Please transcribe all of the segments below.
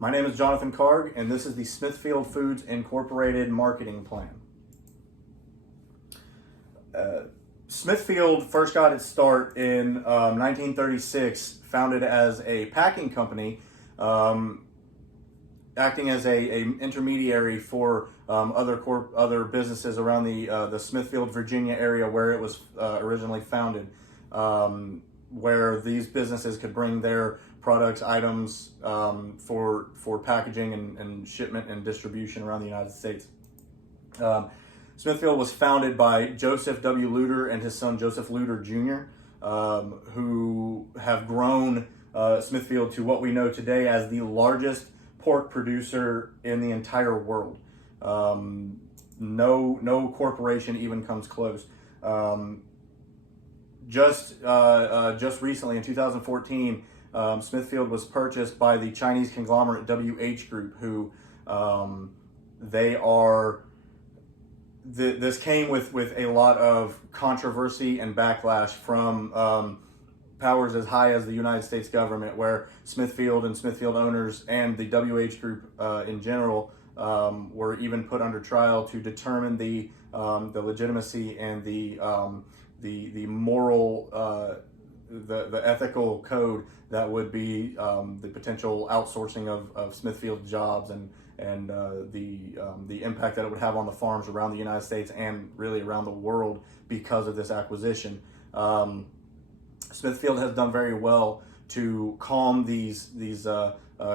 My name is Jonathan Karg, and this is the Smithfield Foods Incorporated marketing plan. Smithfield first got its start in 1936, founded as a packing company, acting as a intermediary for other businesses around the Smithfield, Virginia area where it was originally founded, where these businesses could bring their products, items for packaging and shipment and distribution around the United States. Smithfield was founded by Joseph W. Luter and his son Joseph Luter Jr., who have grown Smithfield to what we know today as the largest pork producer in the entire world. No corporation even comes close. Just recently in 2014, Smithfield was purchased by the Chinese conglomerate WH Group, who this came with a lot of controversy and backlash from powers as high as the United States government, where Smithfield and Smithfield owners and the WH Group in general were even put under trial to determine the legitimacy and the moral, the ethical code that would be the potential outsourcing of Smithfield jobs and the impact that it would have on the farms around the United States and really around the world because of this acquisition. Smithfield has done very well to calm these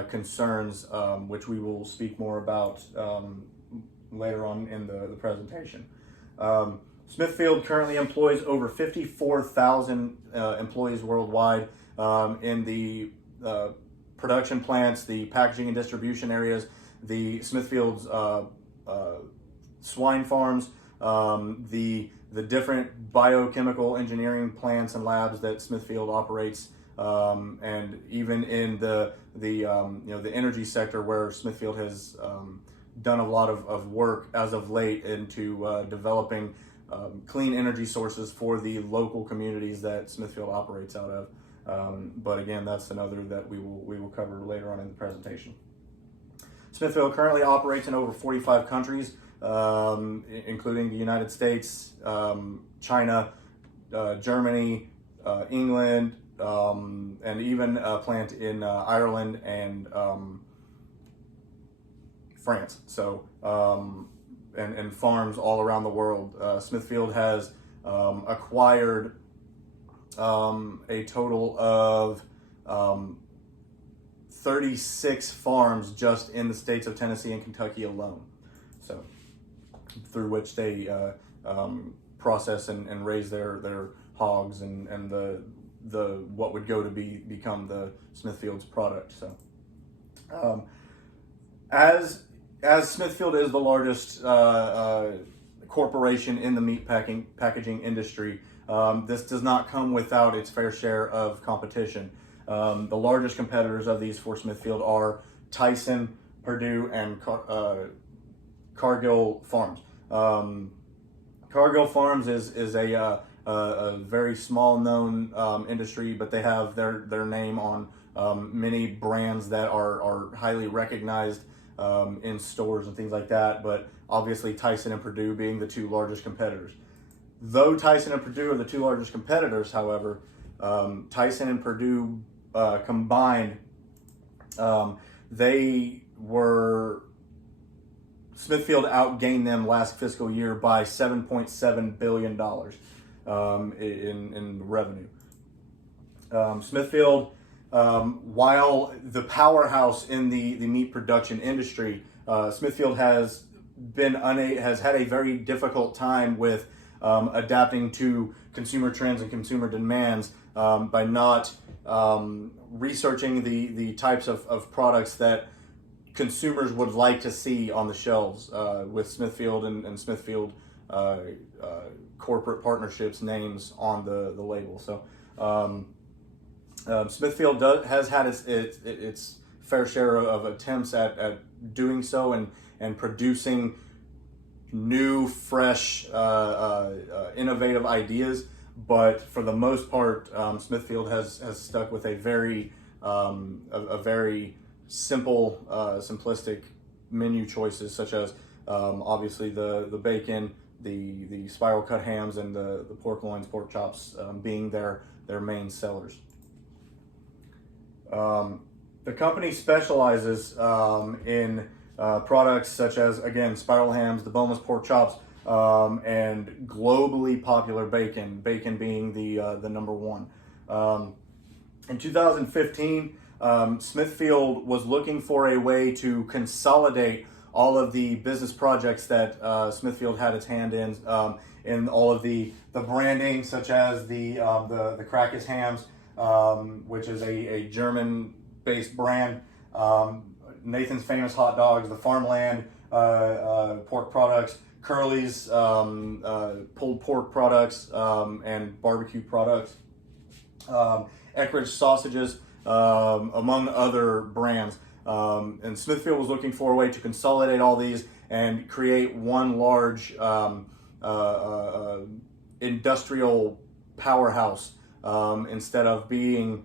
concerns, which we will speak more about later on in the presentation. Smithfield currently employs over 54,000 employees worldwide in the production plants, the packaging and distribution areas, the Smithfield's swine farms, the different biochemical engineering plants and labs that Smithfield operates, and even in the energy sector, where Smithfield has done a lot of work as of late into developing clean energy sources for the local communities that Smithfield operates out of. But again, that's another that we will cover later on in the presentation. Smithfield currently operates in over 45 countries, including the United States, China, Germany, England, and even a plant in Ireland and France. So, and farms all around the world. Smithfield has acquired a total of 36 farms just in the states of Tennessee and Kentucky alone. So, through which they process and raise their hogs and the what would go to become the Smithfield's product. So, as Smithfield is the largest corporation in the meat packaging industry, this does not come without its fair share of competition. The largest competitors of these for Smithfield are Tyson, Purdue, and Cargill Farms. Cargill Farms is a very small known industry, but they have their name on many brands that are highly recognized in stores and things like that. But obviously Tyson and Purdue being the two largest competitors. Though Tyson and Purdue are the two largest competitors, however, Tyson and Purdue combined, Smithfield outgained them last fiscal year by $7.7 billion in revenue. Smithfield, while the powerhouse in the meat production industry, Smithfield has had a very difficult time with adapting to consumer trends and consumer demands by not researching the types of products that consumers would like to see on the shelves with Smithfield and Smithfield corporate partnerships names on the label. So Smithfield has had its fair share of attempts at doing so and producing new, fresh, innovative ideas, but for the most part, Smithfield has stuck with a very simple, simplistic menu choices, such as obviously the bacon, the spiral cut hams, and the pork loins, pork chops being their main sellers. The company specializes in products such as, again, spiral hams, the boneless pork chops, and globally popular bacon being the number one. In 2015, Smithfield was looking for a way to consolidate all of the business projects that Smithfield had its hand in all of the branding, such as the Krakus hams, which is a German-based brand, Nathan's Famous hot dogs, the Farmland pork products, Curly's pulled pork products, and barbecue products, Eckrich sausages, among other brands. And Smithfield was looking for a way to consolidate all these and create one large industrial powerhouse, instead of being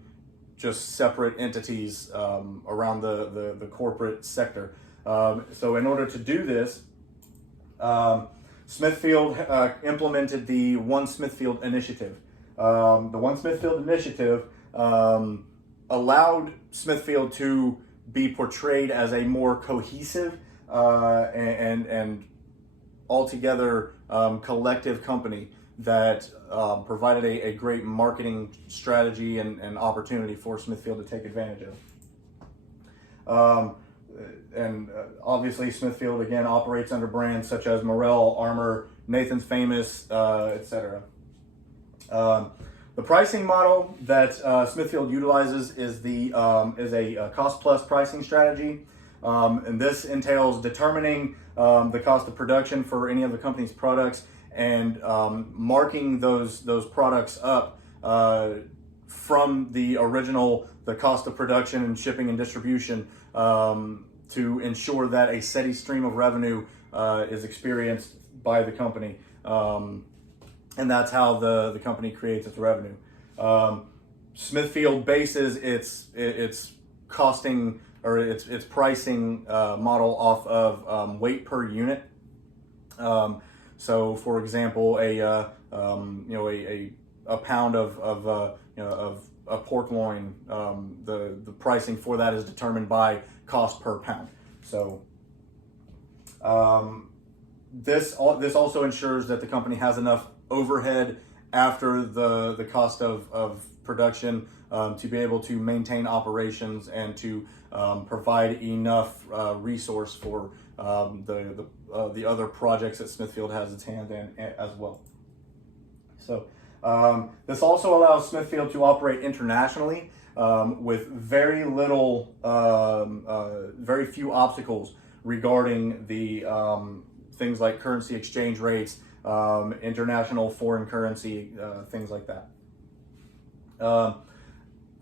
just separate entities around the corporate sector. So in order to do this, Smithfield implemented the One Smithfield initiative. The One Smithfield initiative allowed Smithfield to be portrayed as a more cohesive and altogether collective company that provided a great marketing strategy and opportunity for Smithfield to take advantage of. And obviously Smithfield again operates under brands such as Morel, Armour, Nathan's Famous, etc. The pricing model that Smithfield utilizes is a cost plus pricing strategy, and this entails determining the cost of production for any of the company's products and marking those products up from the cost of production and shipping and distribution, to ensure that a steady stream of revenue is experienced by the company. And that's how the company creates its revenue. Smithfield bases its costing or its pricing model off of weight per unit. So, for example, a pound of a pork loin, the pricing for that is determined by cost per pound. So, this also ensures that the company has enough overhead after the cost of production to be able to maintain operations and to provide enough resource for the other projects that Smithfield has its hand in as well. So this also allows Smithfield to operate internationally with very few obstacles regarding the things like currency exchange rates, international foreign currency, things like that.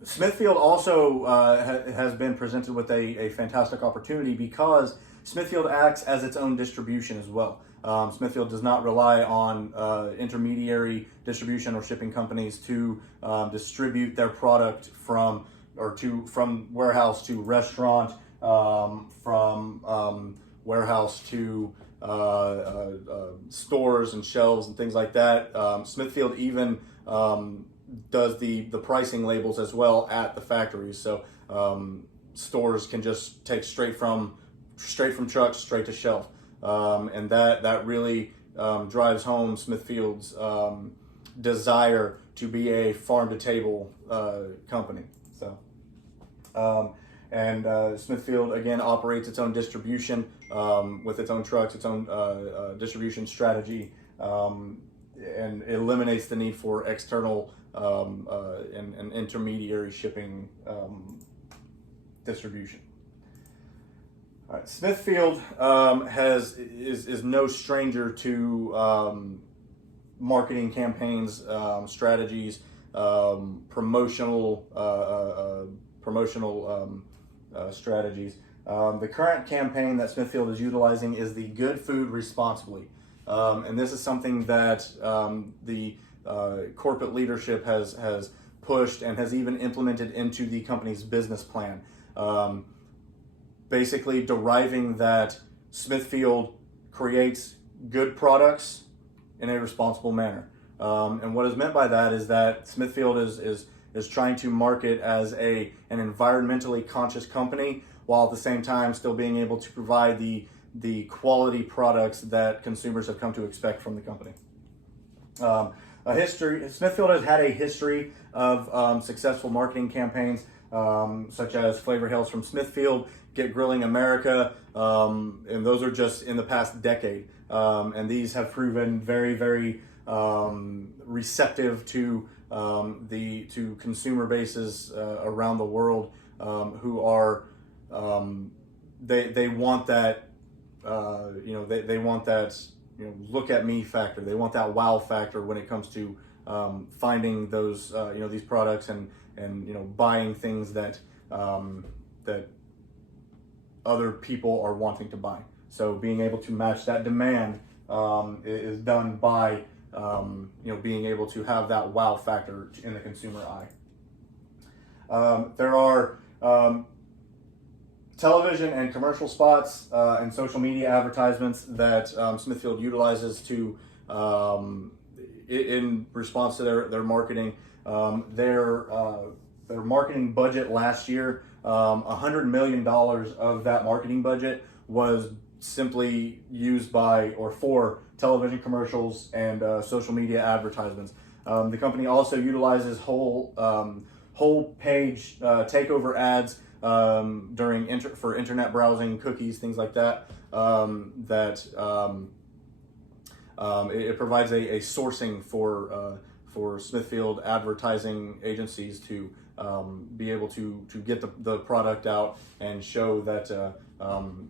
Smithfield also has been presented with a fantastic opportunity because Smithfield acts as its own distribution as well. Smithfield does not rely on intermediary distribution or shipping companies to distribute their product from warehouse to restaurant, from warehouse to stores and shelves and things like that. Smithfield even does the pricing labels as well at the factories, so stores can just take straight from trucks straight to shelf, and that really drives home Smithfield's desire to be a farm to table company. So Smithfield again operates its own distribution with its own trucks, its own distribution strategy, and eliminates the need for external and intermediary shipping distribution. All right, Smithfield is no stranger to marketing campaigns, strategies, promotional strategies. The current campaign that Smithfield is utilizing is the Good Food Responsibly, and this is something that the corporate leadership has pushed and has even implemented into the company's business plan. basically deriving that Smithfield creates good products in a responsible manner. And what is meant by that is that Smithfield is trying to market as an environmentally conscious company, while at the same time still being able to provide the quality products that consumers have come to expect from the company. Smithfield has had a history of successful marketing campaigns, such as Flavor Hails from Smithfield, Get Grilling America, and those are just in the past decade. And these have proven very, very receptive to consumer bases around the world, who are they want that they want that look at me factor. They want that wow factor when it comes to finding those these products and buying things that that other people are wanting to buy. So being able to match that demand is done by being able to have that wow factor in the consumer eye. There are television and commercial spots and social media advertisements that Smithfield utilizes to in response to their marketing. Their marketing budget last year, $100 million of that marketing budget was simply used for television commercials and social media advertisements. The company also utilizes whole page takeover ads for internet browsing, cookies, things like that. It provides a sourcing for Smithfield advertising agencies to be able to get the product out and show that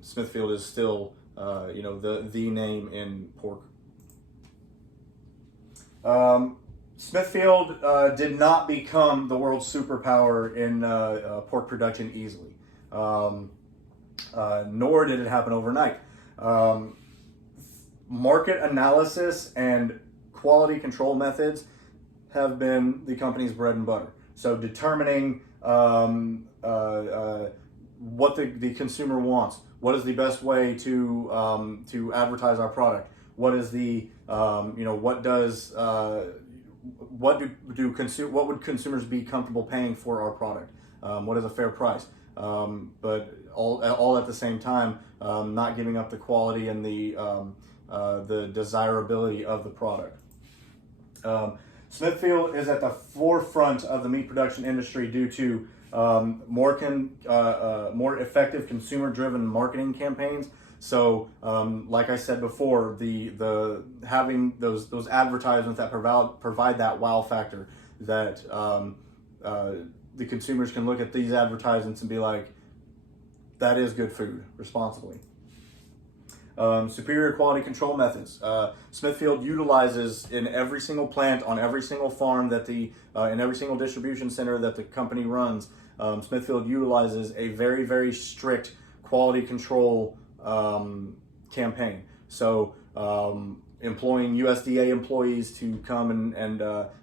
Smithfield is still the name in pork. Smithfield did not become the world's superpower in pork production easily, nor did it happen overnight. Market analysis and quality control methods have been the company's bread and butter. So determining what the consumer wants, what is the best way to advertise our product, what is the what would consumers be comfortable paying for our product? What is a fair price? But all at the same time, not giving up the quality and the desirability of the product. Smithfield is at the forefront of the meat production industry due to more effective consumer-driven marketing campaigns. So, like I said before, the having those advertisements that provide that wow factor, that the consumers can look at these advertisements and be like, that is good food, responsibly. Superior quality control methods. Smithfield utilizes in every single plant, on every single farm in every single distribution center that the company runs. Smithfield utilizes a very, very strict quality control campaign. So employing USDA employees to come and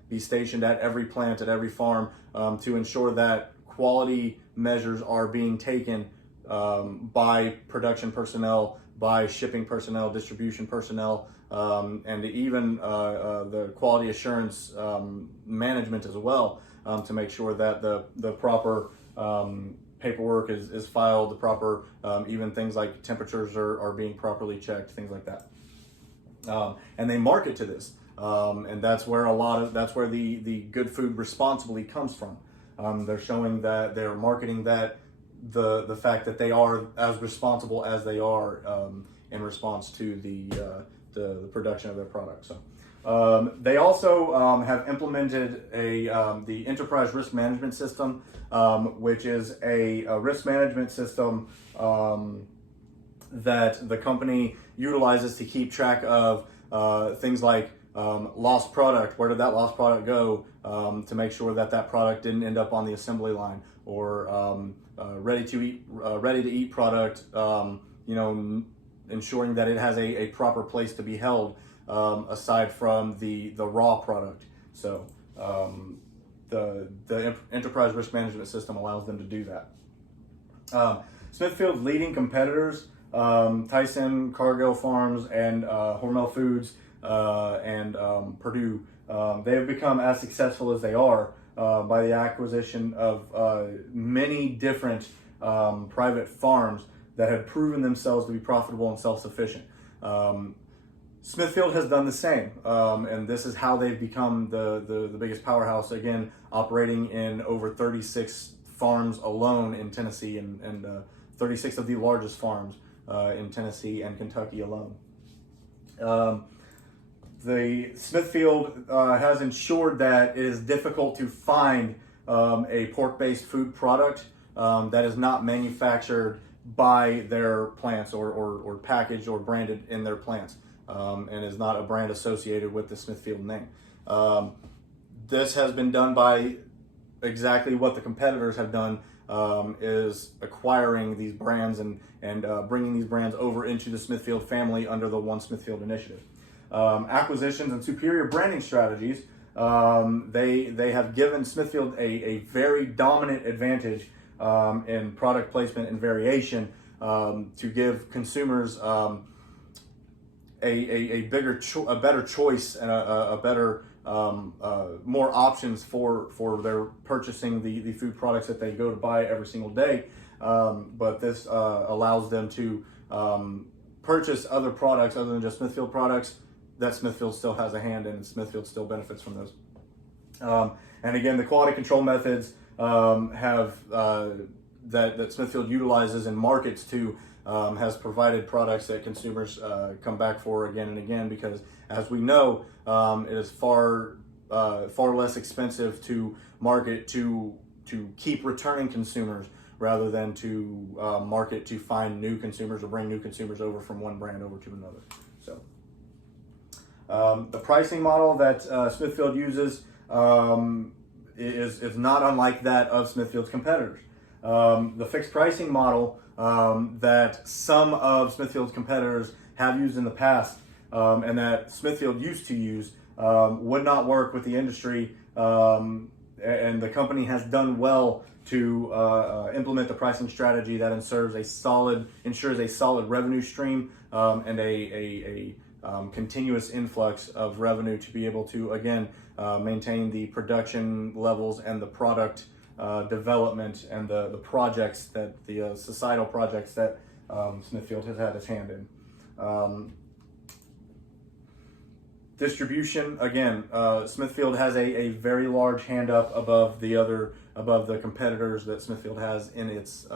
be stationed at every plant, at every farm, to ensure that quality measures are being taken by production personnel, by shipping personnel, distribution personnel, and even the quality assurance management as well, to make sure that the proper paperwork is filed, the proper even things like temperatures are being properly checked, things like that. And they market to this, and that's where the good food responsibly comes from. They're showing that they're marketing that the fact that they are as responsible as they are in response to the production of their product. So they also have implemented the enterprise risk management system, which is a risk management system that the company utilizes to keep track of things like lost product. Where did that lost product go? To make sure that product didn't end up on the assembly line, or ready to eat product. Ensuring that it has a proper place to be held, aside from the raw product. So the enterprise risk management system allows them to do that. Smithfield's leading competitors, Tyson, Cargill Farms, and Hormel Foods, and Purdue, they have become as successful as they are by the acquisition of many different private farms that had proven themselves to be profitable and self-sufficient. Smithfield has done the same, and this is how they've become the biggest powerhouse, again, operating in over 36 farms alone in Tennessee, and 36 of the largest farms in Tennessee and Kentucky alone. The Smithfield has ensured that it is difficult to find a pork-based food product that is not manufactured by their plants or packaged or branded in their plants, and is not a brand associated with the Smithfield name. This has been done by exactly what the competitors have done, is acquiring these brands and bringing these brands over into the Smithfield family under the One Smithfield initiative. Acquisitions and superior branding strategies, they have given Smithfield a very dominant advantage in product placement and variation, to give consumers a better choice and a better more options for their purchasing the food products that they go to buy every single day. But this allows them to purchase other products other than just Smithfield products that Smithfield still has a hand in, and Smithfield still benefits from those. And again, the quality control methods that Smithfield utilizes and markets to has provided products that consumers come back for again and again, because as we know, it is far less expensive to market to keep returning consumers rather than to market to find new consumers or bring new consumers over from one brand over to another. So the pricing model that Smithfield uses is not unlike that of Smithfield's competitors. The fixed pricing model that some of Smithfield's competitors have used in the past, and that Smithfield used to use, would not work with the industry, and the company has done well to implement the pricing strategy that ensures a solid revenue stream, and a continuous influx of revenue to be able to, again, maintain the production levels and the product development and the projects that the societal projects that Smithfield has had its hand in. Distribution, again, Smithfield has a very large hand up above the competitors that Smithfield has in its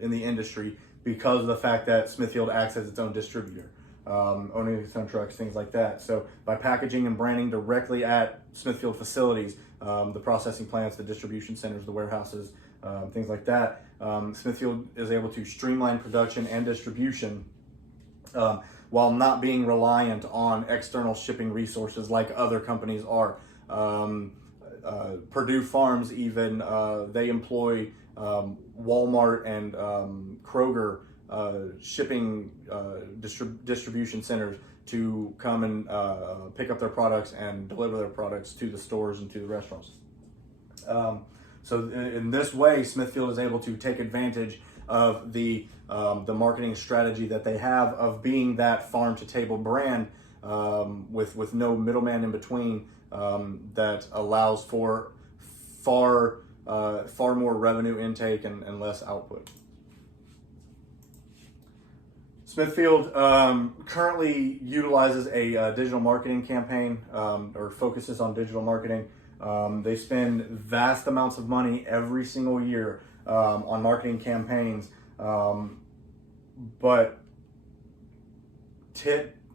in the industry, because of the fact that Smithfield acts as its own distributor, owning its own trucks, things like that. So by packaging and branding directly at Smithfield facilities, the processing plants, the distribution centers, the warehouses, things like that, Smithfield is able to streamline production and distribution while not being reliant on external shipping resources like other companies are. Purdue Farms even, they employ Walmart and Kroger shipping distribution centers to come and pick up their products and deliver their products to the stores and to the restaurants. So in this way, Smithfield is able to take advantage of the marketing strategy that they have of being that farm to table brand, with no middleman in between, that allows for far more revenue intake and less output. Smithfield currently utilizes a digital marketing campaign, or focuses on digital marketing. They spend vast amounts of money every single year on marketing campaigns, but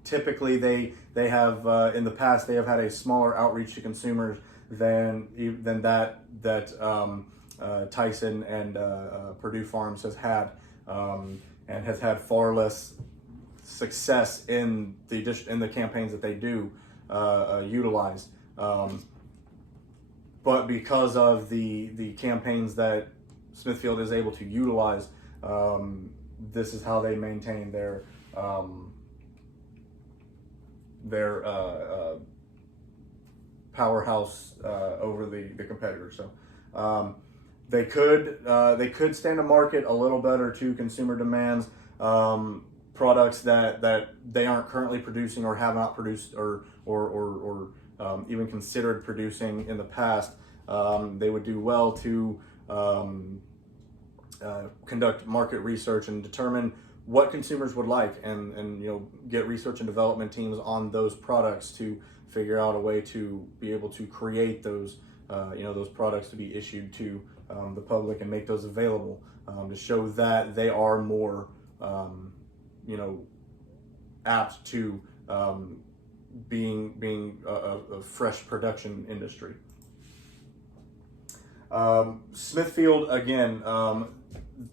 typically they have in the past they have had a smaller outreach to consumers than that Tyson and Purdue Farms has had, and has had far less success in the campaigns that they do utilize. But because of the campaigns that Smithfield is able to utilize, this is how they maintain their powerhouse over the competitors. So they could stand to market a little better to consumer demands, products that they aren't currently producing or have not produced or even considered producing in the past. They would do well to conduct market research and determine what consumers would like, and get research and development teams on those products to figure out a way to be able to create those those products to be issued to the public and make those available, to show that they are more apt to being a fresh production industry. Smithfield, again,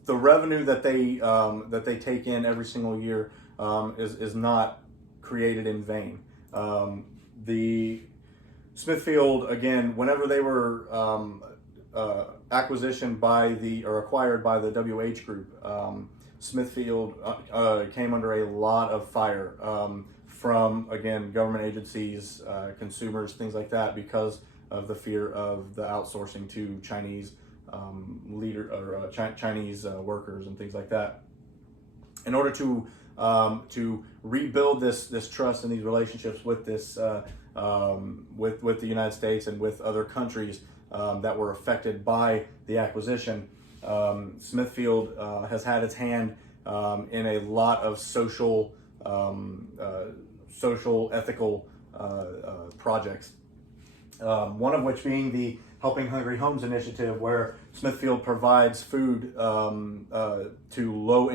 the revenue that they take in every single year is not created in vain. The Smithfield, again, whenever they were acquired by the WH Group, Smithfield came under a lot of fire from, again, government agencies, consumers, things like that, because of the fear of the outsourcing to Chinese Chinese workers and things like that. In order to rebuild this trust and these relationships with this with the United States and with other countries that were affected by the acquisition, Smithfield has had its hand in a lot of social ethical projects. One of which being the Helping Hungry Homes initiative, where Smithfield provides food to low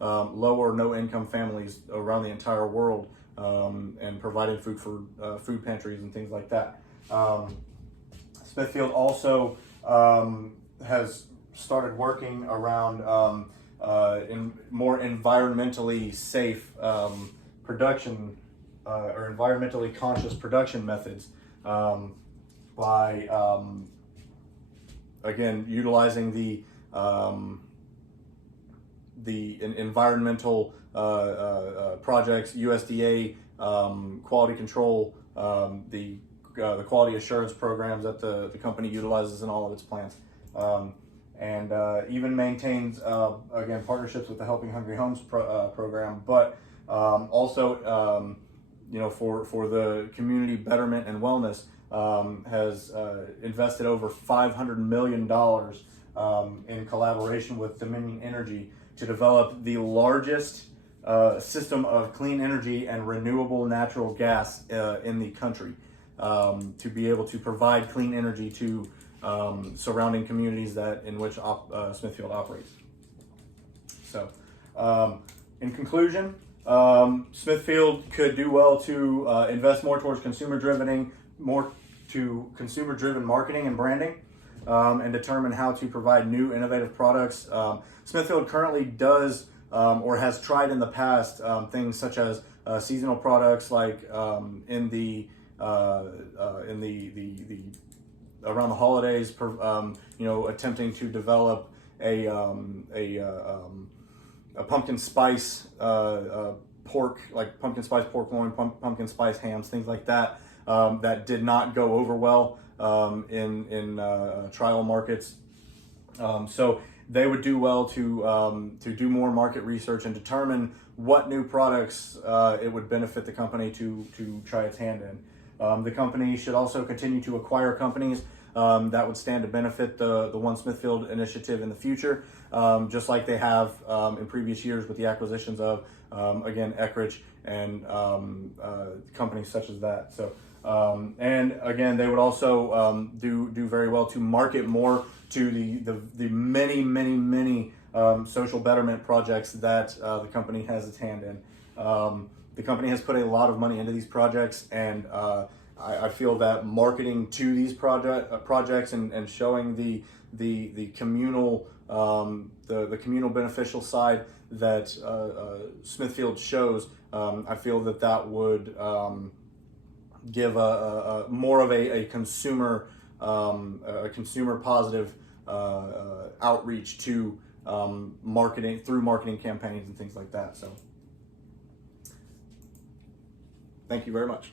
or no income families around the entire world, and providing food for food pantries and things like that. Smithfield also has started working around in more environmentally safe production or environmentally conscious production methods, by again utilizing the environmental projects, USDA quality control, the quality assurance programs that the company utilizes in all of its plants, and even maintains again partnerships with the Helping Hungry Homes program, but also for the community betterment and wellness, has invested over $500 million in collaboration with Dominion Energy to develop the largest system of clean energy and renewable natural gas in the country, to be able to provide clean energy to surrounding communities in which Smithfield operates. So, in conclusion, Smithfield could do well to invest more towards consumer-driven marketing and branding, and determine how to provide new innovative products. Smithfield currently does or has tried in the past things such as seasonal products, like in the around the holidays, attempting to develop a pumpkin spice pork, like pumpkin spice pork loin, pumpkin spice hams, things like that, that did not go over well in trial markets. So they would do well to do more market research and determine what new products it would benefit the company to try its hand in. The company should also continue to acquire companies that would stand to benefit the One Smithfield initiative in the future, just like they have in previous years with the acquisitions of, again, Eckrich and companies such as that. So, and again, they would also do very well to market more to the many social betterment projects that the company has its hand in. The company has put a lot of money into these projects, and I feel that marketing to these projects and showing the communal the communal beneficial side that Smithfield shows, I feel that would give a more of a consumer positive outreach to marketing, through marketing campaigns and things like that. So, thank you very much.